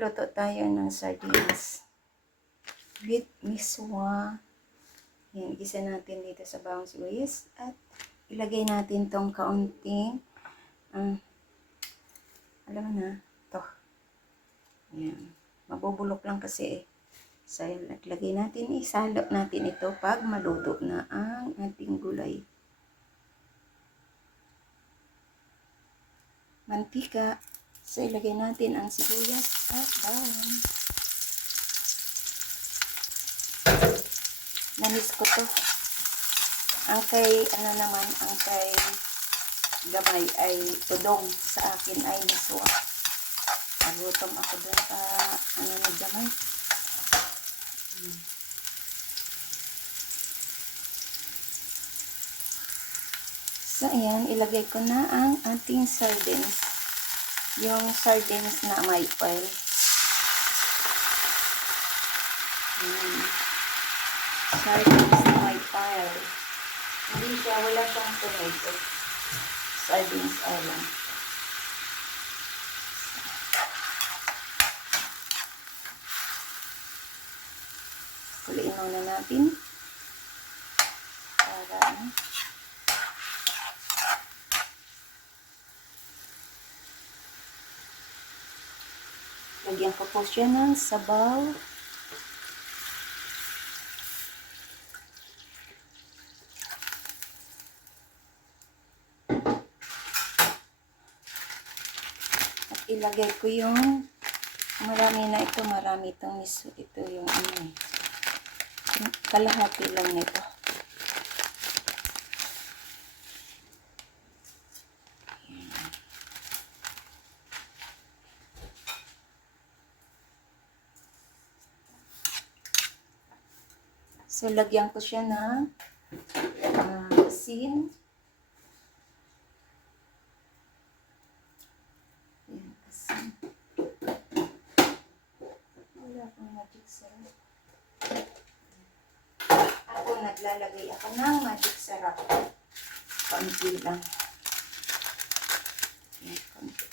magluluto tayo ng sardines with miswa. Yan, igisa natin dito sa bawang sibuyas at ilagay natin tong kaunting alam mo na, to. Yan. Mabubulok lang kasi eh. So, naglagay natin, isalo natin ito pag maluto na ang ating gulay. Mantika. So, ilagay natin ang sibuyas at bawang. Namis ko to. Ang kay, ang kay gamay ay tudong. Sa akin ay miswa. Nagutom ako doon sa, na gamay. So, ayan, ilagay ko na ang ating sardines. Yung sardines na may oil. Sardines na may oil. Hindi siya, wala siyang tomato. Sardines oil lang. Kuliin muna natin. Para lagyan ko po siya ng sabaw. At ilagay ko yung marami na ito, marami itong miso. Ito yung kalahati lang nito. So, lagyan ko siya ng asin. Ayan, asin. Wala akong magic syrup. Ako, naglalagay ako ng magic syrup. Konti lang. Ayan, konti.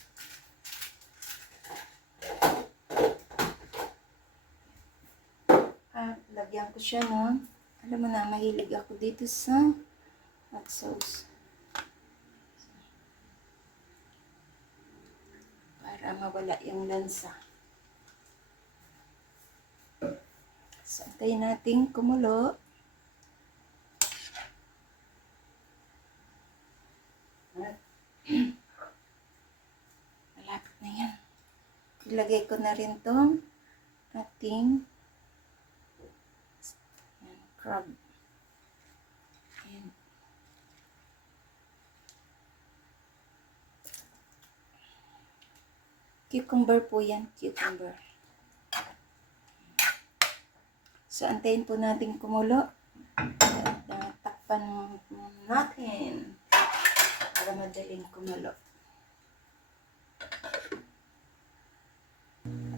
Lagyan ko siya no. Alam mo na, mahilig ako dito sa hot sauce. Para mawala yung lansa. So, antayin natin kumulo. Malapit na yan. Ilagay ko na rin tong ating crab. Ayan. Cucumber po yan. Cucumber. So, antayin po natin kumulo. At takpan natin para madaling kumulo.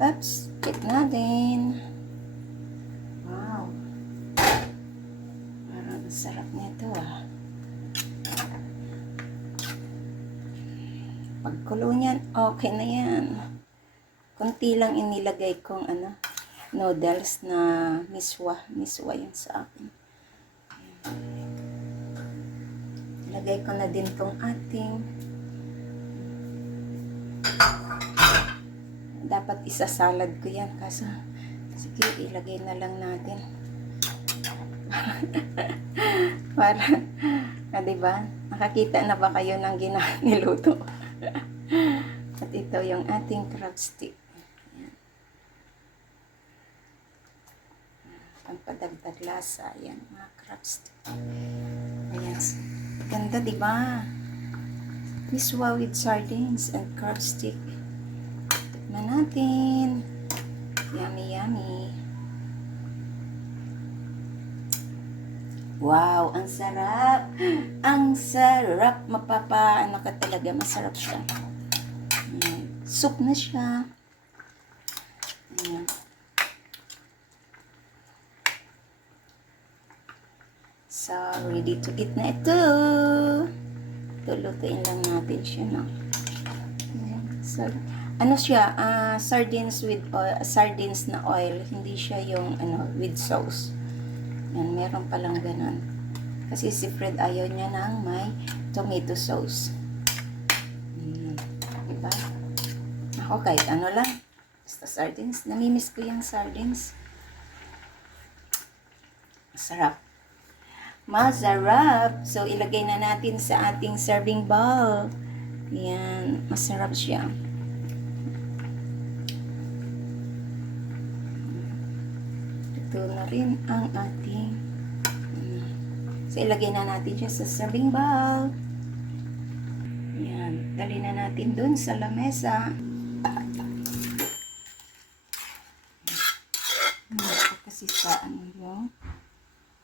Oops. Check natin. Wow. Sarap nito ah. Pagkulo niyan, okay na yan. Kunti lang inilagay kong noodles na miswa. Miswa yun sa akin. Ilagay ko na din tong ating dapat isasalad ko yan. Kaso, sige, ilagay na lang natin. Para, diba? Nakakita na ba kayo ng niluto? At ito yung ating crab stick. Ayan. Pampadagdag lasa. Ayan, mga crab stick. Ayan. Ganda, diba? Miswa with sardines and crab stick. Tikman natin. Yummy, yummy. Wow, ang sarap. Ang sarap. Ano ka talaga. Masarap siya. Soup na siya. Ayan. So, ready to eat na ito. Lutuin lang natin siya, no? Ayan. So, Ano siya, sardines with oil, sardines na oil, hindi siya yung with sauce. Yan, meron palang ganun. Kasi si Fred ayaw niya ng may tomato sauce. Diba? Ako kahit ano lang. Basta sardines. Namimiss ko yung sardines. Masarap. Masarap. So, ilagay na natin sa ating serving bowl. Yan. Masarap siya. Ito na rin ang ating so, ilagay na natin siya sa serving bowl. Yan. Dali na natin dun sa lamesa. Kasi sa yung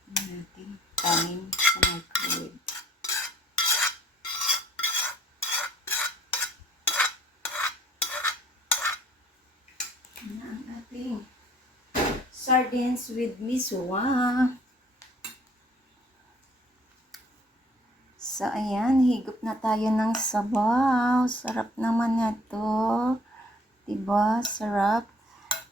natin kanin sa microwave. Yan ang ating sardines with miswa. So, ayan, higop na tayo ng sabaw. Sarap naman na to. Diba? Sarap.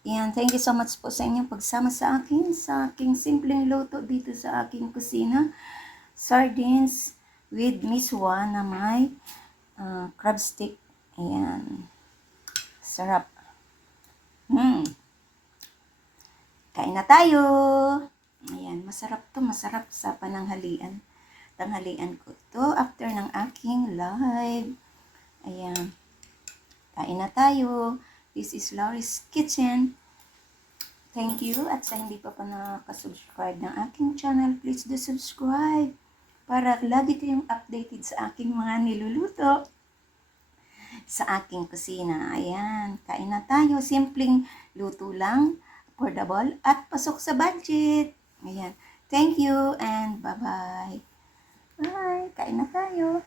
Ayan, thank you so much po sa inyong pagsama sa aking simpleng luto dito sa aking kusina. Sardines with miswa na may crab stick. Ayan. Sarap. Kain na tayo. Ayan, masarap to. Masarap sa pananghalian. Tanghalian ko to after ng aking live. Ayan. Kain na tayo. This is Laurie's Kitchen. Thank you. At sa hindi pa nakasubscribe ng aking channel, please do subscribe para lagi kayong updated sa aking mga niluluto sa aking kusina. Ayan. Kain na tayo. Simpleng luto lang. Affordable at pasok sa budget. Ayan. Thank you and bye-bye. Bye. Kain na tayo.